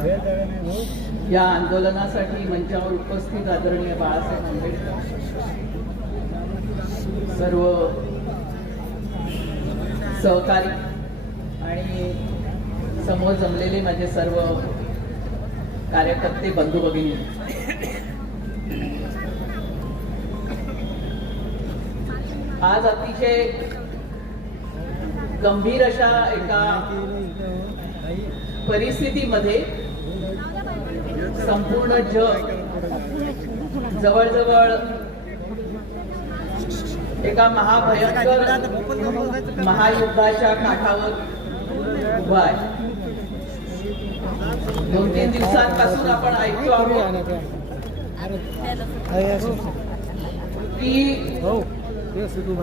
या आंदोलनासाठी मंचावर उपस्थित आदरणीय बाळासाहेब आंबेडकर, सर्व सहकारी आणि समोर जमलेले माझे सर्व कार्यकर्ते बंधू भगिनी, आज अतिशय गंभीर अशा एका परिस्थितीमध्ये संपूर्ण जग जवळजवळ एका महाभयंकर महायुद्धाच्या काठावर उभा आहे. 2-3 दिवसांपासून आपण ऐकतो आहोत की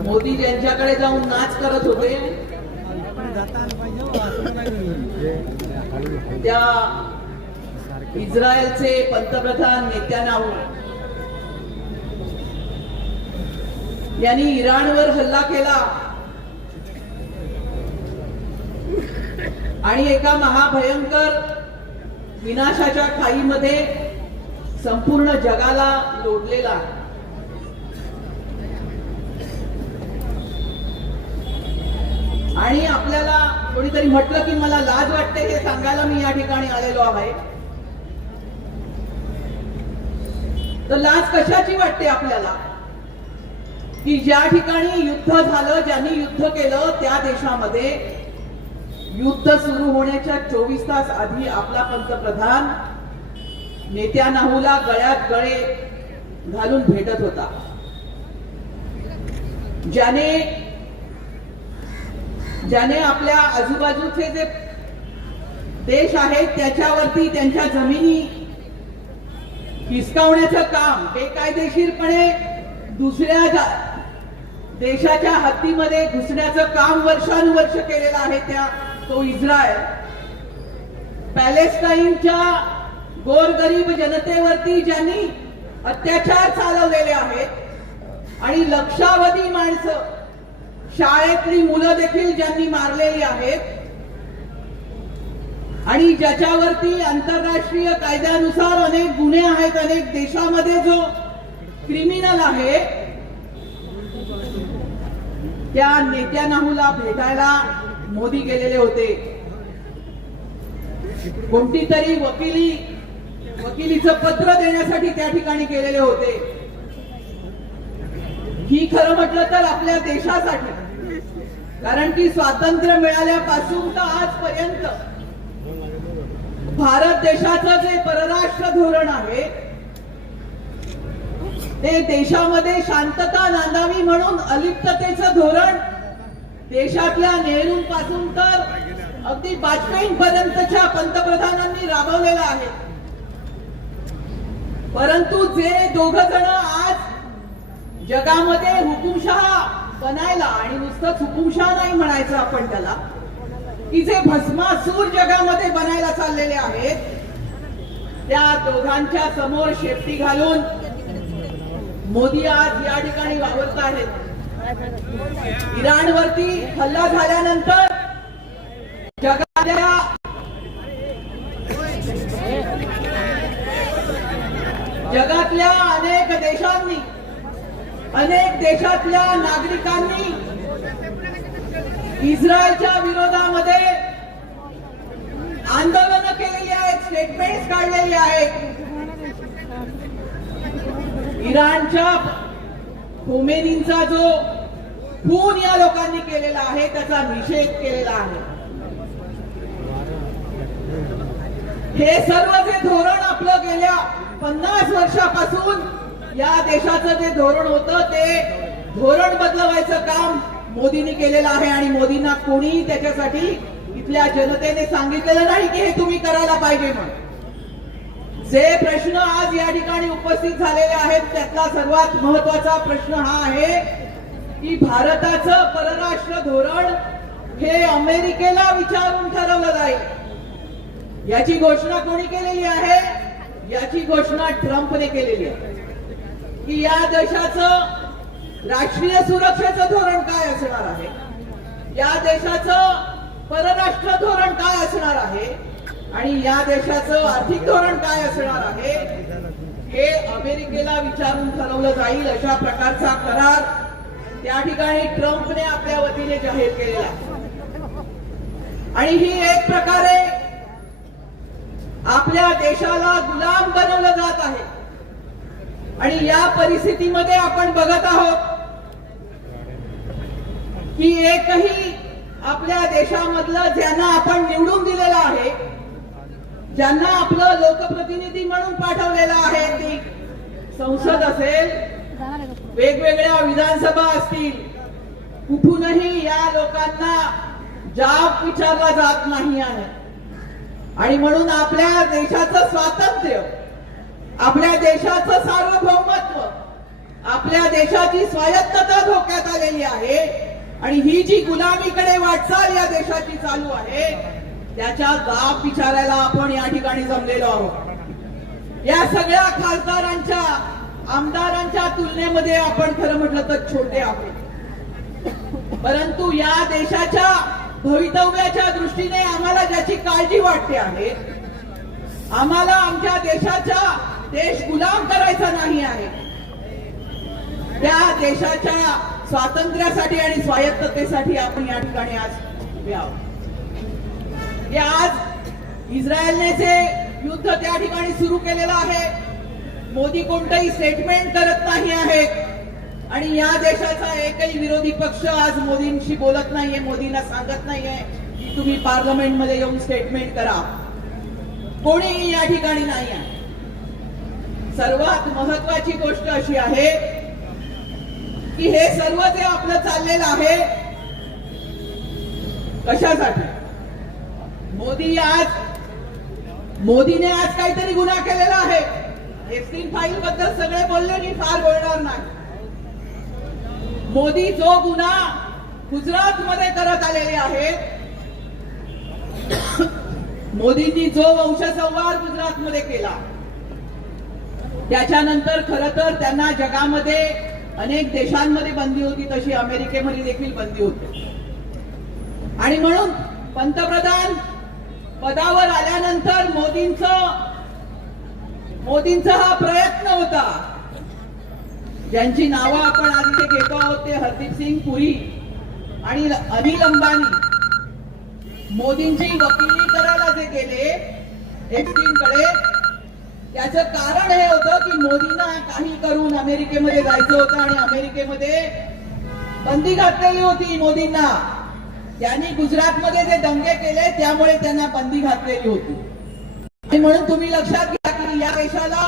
मोदी ज्यांच्याकडे जाऊन नाच करत होते त्या इस्रायलचे पंतप्रधान नेत्यानाहू यांनी इराणवर हल्ला केला आणि एका महाभयंकर विनाशाच्या खाईमध्ये संपूर्ण जगाला लोटलेला. आणि आपल्याला कोणीतरी म्हटलं की मला लाज वाटते हे सांगायला मी या ठिकाणी आलेलो आहे. तर लाज कशाची वाटते आपल्याला की ज्या ठिकाणी युद्ध झालं, ज्यांनी युद्ध केलं त्या देशामध्ये युद्ध सुरू होण्याच्या 24 तास आधी आपला पंतप्रधान नेत्यानाहूला गळ्यात गळे घालून भेटत होता. ज्याने आपल्या आजूबाजूचे जे देश आहेत त्याच्यावरती त्यांच्या जमिनी हिसकावण्याचं काम बेकायदेशीरपणे दुसऱ्या देशाच्या हद्दीमध्ये घुसण्याचं काम वर्षानुवर्ष केलेलं आहे तो इस्रायल. पॅलेस्टाईनच्या गोरगरीब जनतेवरती ज्यांनी अत्याचार चालवलेले आहेत आणि लक्षावधी माणसं, शाळेतली मुलं देखील ज्यांनी मारलेली आहेत आणि ज्याच्यावरती आंतरराष्ट्रीय कायद्यानुसार अनेक गुन्हे आहेत, अनेक देशामध्ये जो क्रिमिनल आहे, त्या नेत्यानाहूला भेटायला मोदी गेलेले होते. कोणती तरी वकिलीचं पत्र देण्यासाठी त्या ठिकाणी गेलेले होते. ही खरं म्हटलं तर आपल्या देशासाठी, कारण की स्वातंत्र्य मिळाल्यापासून तर आजपर्यंत भारत देशाचं जे परराष्ट्र धोरण आहे ते देशामध्ये शांतता नांदावी म्हणून अलिप्ततेचं धोरण देशातल्या नेहरूंपासून तर अगदी वाजपेयींपर्यंतच्या पंतप्रधानांनी राबवलेलं आहे. परंतु जे दोघ जण आज जगामध्ये हुकुमशहा बनायला, आणि नुसतंच हुकुमशहा नाही म्हणायचं आपण त्याला, की जे भस्मासूर जगामध्ये बनायला चाललेले आहेत, त्या दोघांच्या समोर शेपटी घालून मोदी आज या ठिकाणी वावरत आहेत. इराणवरती हल्ला झाल्यानंतर जगातल्या अनेक देशांनी, अनेक देशातल्या नागरिकांनी इस्रायलच्या विरोधामध्ये आंदोलनं केलेली आहेत, स्टेटमेंट्स काढलेली आहेत. इराणच्या खोमेनींचा जो खून या लोकांनी केलेला आहे त्याचा निषेध केलेला आहे. हे सर्व जे धोरण आपलं गेल्या 50 वर्षापासून या देशाचं जे धोरण होतं ते धोरण बदलवायचं काम मोदींनी केलेलं आहे. आणि मोदींना कोणीही त्याच्यासाठी इथल्या जनतेने सांगितलेलं नाही की हे तुम्ही करायला पाहिजे म्हणून. जे प्रश्न आज या ठिकाणी उपस्थित झालेले आहेत त्यातला सर्वात महत्वाचा प्रश्न हा आहे की भारताचं परराष्ट्र धोरण हे अमेरिकेला विचारून ठरवलं जाईल. याची घोषणा कोणी केलेली आहे? याची घोषणा ट्रम्पने केलेली आहे की या देशाचं राष्ट्रीय सुरक्षेचं धोरण काय असणार आहे, या देशाचं परराष्ट्र धोरण काय असणार आहे, आणि या देशाचं आर्थिक धोरण काय असणार आहे हे अमेरिकेला विचारून ठरवलं जाईल अशा प्रकारचा करार त्या ठिकाणी ट्रम्पने आपल्या वतीने जाहीर केलेला आहे. आणि ही एक प्रकारे आपल्या देशाला गुलाम बनवलं जात आहे. आणि या परिस्थितीमध्ये आपण बघत आहोत की एकही आपल्या देशामधलं ज्यांना आपण निवडून दिलेलं आहे, ज्यांना आपलं लोकप्रतिनिधी म्हणून पाठवलेलं आहे, ती संसद असेल, वेगवेगळ्या विधानसभा असतील, कुठूनही या लोकांना जाब विचारला जात नाही आहे. आणि म्हणून आपल्या देशाचं स्वातंत्र्य, आपल्या देशाचं सार्वभौमत्व, आपल्या देशाची स्वायत्तता धोक्यात आलेली आहे. आणि ही जी गुलामीकडे वाटचाल या देशाची चालू आहे त्याच्या जाब विचारायला आपण या ठिकाणी जमलेलो आहोत. या सगळ्या खासदारांच्या, आमदारांच्या तुलनेमध्ये आपण खरं म्हटलं तर छोटे आहोत. परंतु या देशाच्या भवितव्याच्या दृष्टीने आम्हाला ज्याची काळजी वाटते आहे, आम्हाला आमच्या देश गुलाम करायचा नाही आहे, त्या देशाच्या स्वातंत्र्यासाठी आणि स्वायत्ततेसाठी आपण या ठिकाणी आज उभे आहोत. आज इस्रायलने जे युद्ध त्या ठिकाणी सुरू केलेलं आहे, मोदी कोणतंही स्टेटमेंट करत नाही आहेत आणि या देशाचा एकही विरोधी पक्ष आज मोदींशी बोलत नाहीये, मोदींना सांगत नाहीये की तुम्ही पार्लमेंटमध्ये येऊन स्टेटमेंट करा. कोणीही या ठिकाणी नाही आहे. सर्वात महत्वाची गोष्ट अशी आहे की हे सर्व जे आपलं चाललेलं आहे कशासाठी? मोदीने आज काहीतरी गुन्हा केलेला आहे. एप्स्टीन फाईल बद्दल सगळे बोलले, मी फार बोलणार नाही. मोदी जो गुन्हा गुजरात मध्ये करत आलेले आहेत, मोदींनी जो वंशसंवाद गुजरात मध्ये केला, त्याच्यानंतर खरं तर त्यांना जगामध्ये अनेक देशांमध्ये बंदी होती, तशी अमेरिकेमध्ये देखील बंदी होती. आणि म्हणून पंतप्रधान पदावर आल्यानंतर मोदींचा हा प्रयत्न होता. ज्यांची नावं आपण आज इथे घेतो आहोत ते हरदीप सिंग पुरी आणि अनिल अंबानी, मोदींची वकिली करायला जे गेले एप्स्टीनकडे, त्याचं कारण हे होतं की मोदींना काही करून अमेरिकेमध्ये जायचं होतं आणि अमेरिकेमध्ये बंदी घातलेली होती मोदींना. त्यांनी गुजरातमध्ये जे दंगे केले त्यामुळे त्यांना बंदी घातलेली होती. आणि म्हणून तुम्ही लक्षात घ्या की या देशाला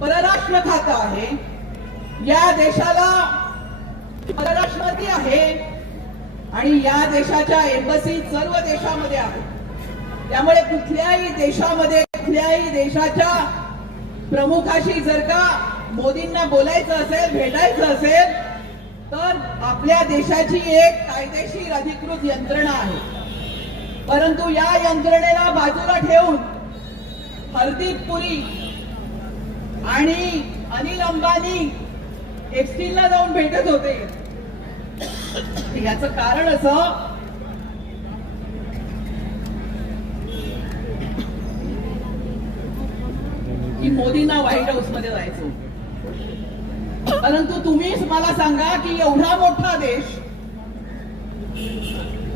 परराष्ट्र खातं आहे, या देशाला परराष्ट्र मंत्री आहे आणि या देशाच्या एम्बसी सर्व देशामध्ये आहे. त्यामुळे कुठल्याही देशामध्ये, कुठल्याही देशाच्या प्रमुखाशी जर का मोदींना बोलायचं असेल, भेटायचं असेल, तर आपल्या देशाची एक कायदेशीर अधिकृत यंत्रणा आहे. परंतु या यंत्रणेला बाजूला ठेवून हरदीप पुरी आणि अनिल अंबानी एप्स्टीनला जाऊन भेटत होते. याचं कारण असं की मोदींना व्हाईट हाऊस मध्ये जायचं. परंतु तुम्हीच मला सांगा की एवढा मोठा देश,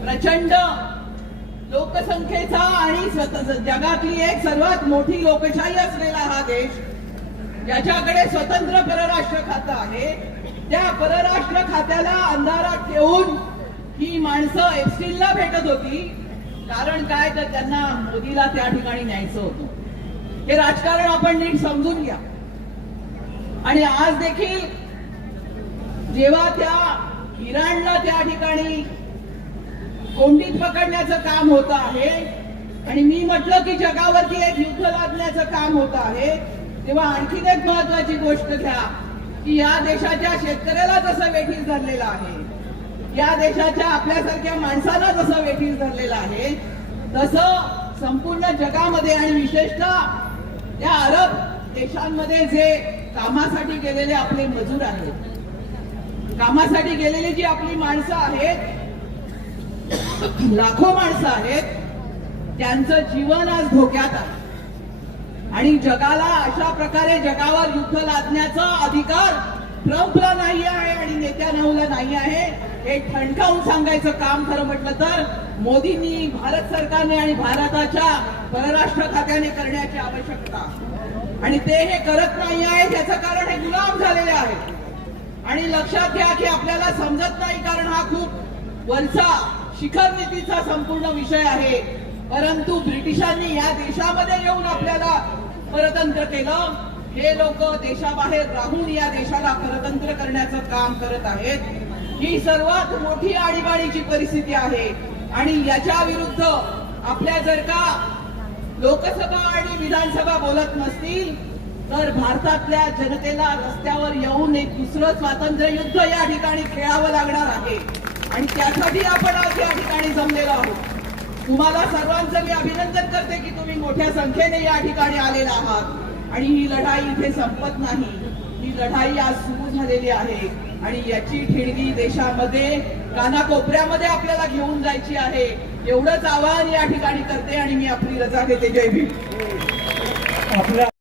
प्रचंड लोकसंख्येचा आणि जगातली एक सर्वात मोठी लोकशाही असलेला हा देश, ज्याच्याकडे स्वतंत्र परराष्ट्र खातं आहे, त्या परराष्ट्र खात्याला अंधारात ठेवून ही माणसं एप्स्टीनला भेटत होती. कारण काय, तर त्यांना मोदीला त्या ठिकाणी न्यायचं होतं. हे राजकारण आपण नीट समजून घ्या. आणि आज देखील जेव्हा त्या इराणला त्या ठिकाणी कोंडीत पकडण्याचं काम होत आहे आणि मी म्हटलं की जगावरती एक युद्ध लादण्याचं काम होत आहे, तेव्हा आणखीन एक महत्वाची गोष्ट घ्या की या देशाच्या शेतकऱ्याला जसं वेठीस धरलेलं आहे, या देशाच्या आपल्यासारख्या माणसाला जसं वेठीस धरलेलं आहे, तसं संपूर्ण जगामध्ये आणि विशेषतः त्या अरब देशांमध्ये जे कामासाठी गेलेले आपले मजूर आहेत, कामासाठी गेलेली जी आपली माणसं आहेत, लाखो माणसं आहेत, त्यांचं जीवन आज धोक्यात आहे आणि जगाला अशा प्रकारे जगावर युद्ध लादण्याचा अधिकार ट्रम्पला नाही आहे आणि नेत्यानाहूला नाही आहे हे ठणकावून सांगायचं काम खरं म्हटलं तर मोदींनी, भारत सरकारने आणि भारताच्या परराष्ट्र खात्याने करण्याची आवश्यकता आणि ते हे करत नाही आहे त्याचं कारण हे गुलाम झालेले आहे. आणि लक्षात घ्या की आपल्याला समजत नाही कारण हा खूप वरचा शिखर नीतीचा संपूर्ण विषय आहे. परंतु ब्रिटिशांनी या देशामध्ये येऊन आपल्याला परतंत्र केलं. हे लोक देशाबाहेर राहून या देशाला परतंत्र करण्याचं काम करत आहेत. ही सर्वात मोठी आणीबाणीची परिस्थिती आहे आणि याच्या विरुद्ध आपल्या जर का लोकसभा आणि विधानसभा बोलत नसतील तर भारतातल्या जनतेला रस्त्यावर येऊन एक दुसरं स्वातंत्र्य युद्ध या ठिकाणी खेळावं लागणार आहे आणि त्यासाठी आपण आज या ठिकाणी जमलेलो आहोत. तुम्हाला सर्वांचं मी अभिनंदन करते की तुम्ही मोठ्या संख्येने या ठिकाणी आलेला आहात आणि ही लढाई इथे संपत नाही. ही लढाई आज सुरू झालेली आहे आणि याची ठिणगी देशामध्ये कानाकोपऱ्यामध्ये आपल्याला घेऊन जायची आहे. एवढंच आवाहन या ठिकाणी करते आणि मी आपली रजा घेते. जय भीम.